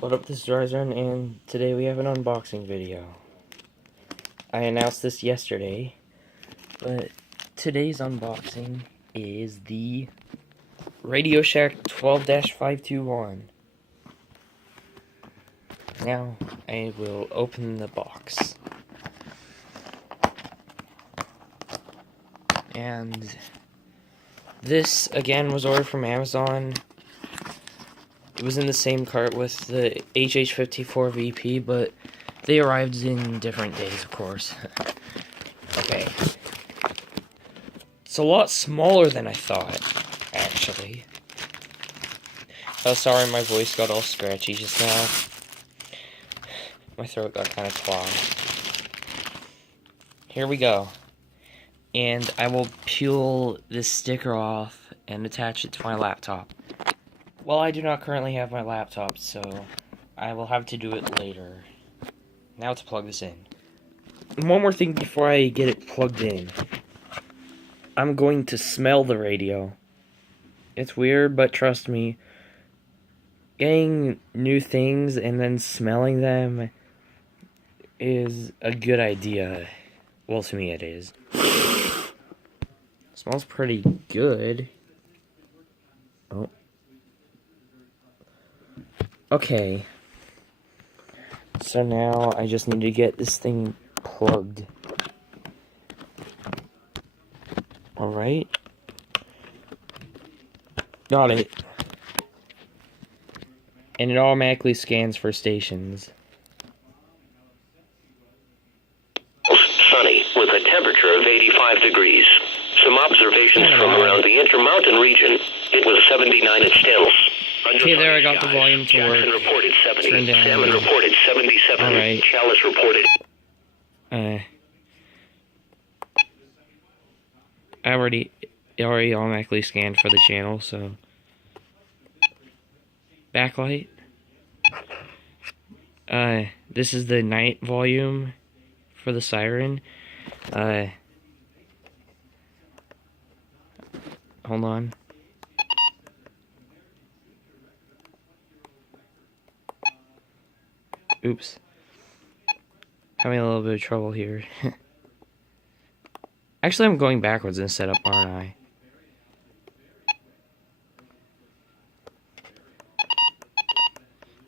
What up, this is Ryzen, and today we have an unboxing video. I announced this yesterday, but today's unboxing is the Radio Shack 12-521. Now, I will open the box. And this, again, was ordered from Amazon. It was in the same cart with the HH54 VP, but they arrived in different days, of course. Okay. It's a lot smaller than I thought, actually. Oh, sorry, my voice got all scratchy just now. My throat got kind of clogged. Here we go. And I will peel this sticker off and attach it to my laptop. Well, I do not currently have my laptop, so I will have to do it later. Now to plug this in. One more thing before I get it plugged in. I'm going to smell the radio. It's weird, but trust me, getting new things and then smelling them is a good idea. Well, to me it is. Smells pretty good. Oh. Okay. So now I just need to get this thing plugged. Alright. Got it. And it automatically scans for stations. Sunny, with a temperature of 85 degrees. Some observations from around the Intermountain region. It was 79 at Stills. Okay, there, I got the volume to work. Jackson reported 70. Turn down. Salmon reported 77. Alright. Chalice reported... It already automatically scanned for the channel, so... Backlight. This is the night volume for the siren. Hold on. Oops. Having a little bit of trouble here. Actually, I'm going backwards in setup, aren't I?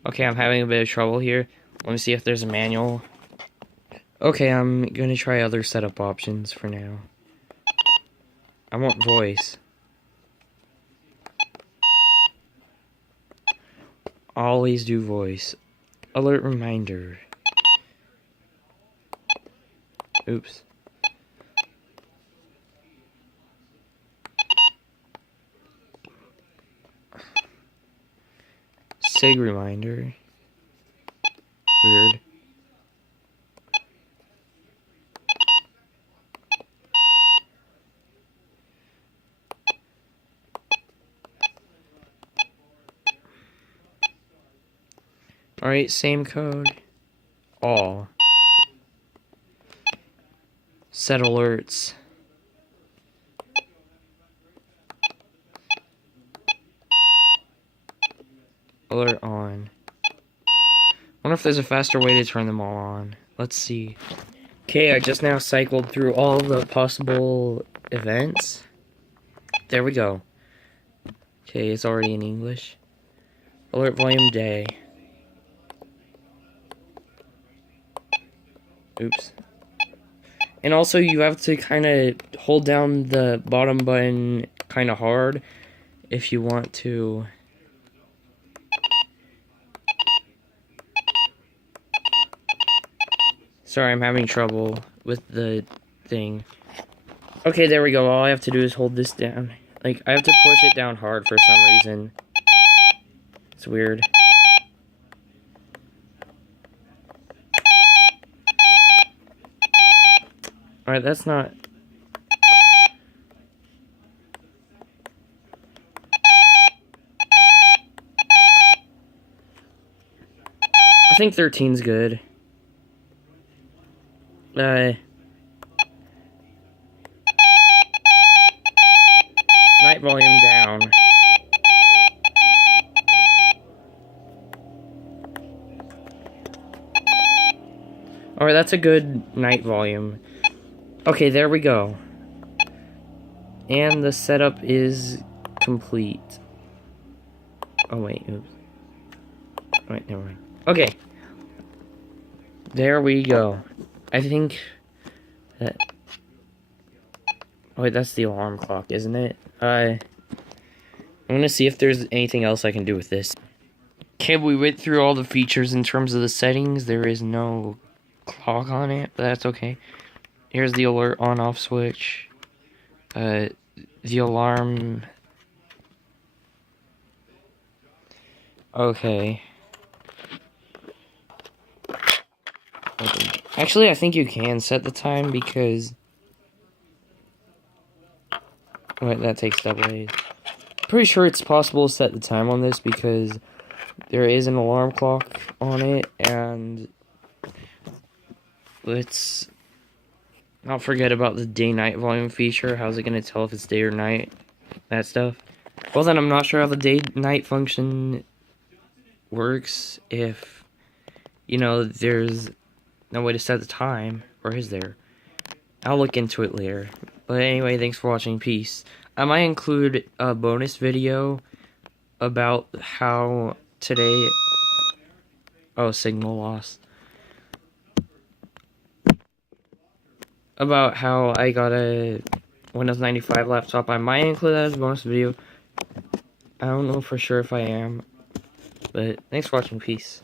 Okay, I'm having a bit of trouble here. Let me see if there's a manual. Okay, I'm gonna try other setup options for now. I want voice. Always do voice. Alert reminder. Oops. SIG reminder. Weird. Alright, same code. All. Set alerts. Alert on. Wonder if there's a faster way to turn them all on. Let's see. Okay, I just now cycled through all the possible events. There we go. Okay, it's already in English. Alert volume day. Oops. And also, you have to kind of hold down the bottom button kind of hard if you want to. Sorry, I'm having trouble with the thing. Okay, there we go. All I have to do is hold this down. Like, I have to push it down hard for some reason. It's weird. Alright, that's not... I think 13's good. Night volume down. Alright, that's a good night volume. Okay, there we go. And the setup is complete. Oh, wait, oops. Wait, never mind. Okay. There we go. I think that... Oh, wait, that's the alarm clock, isn't it? I'm gonna see if there's anything else I can do with this. Okay, we went through all the features in terms of the settings. There is no clock on it, but that's okay. Here's the alert on-off switch. The alarm... Okay. Actually, I think you can set the time because... Wait, that takes double A's. Pretty sure it's possible to set the time on this because there is an alarm clock on it, and let's not forget about the day-night volume feature. How's it going to tell if it's day or night? That stuff. Well, then I'm not sure how the day-night function works if, you know, there's no way to set the time, or is there? I'll look into it later. But anyway, thanks for watching. Peace. I might include a bonus video about how today... Oh, signal loss. About how I got a Windows 95 laptop. I might include that as a bonus video. I don't know for sure if I am. But thanks for watching. Peace.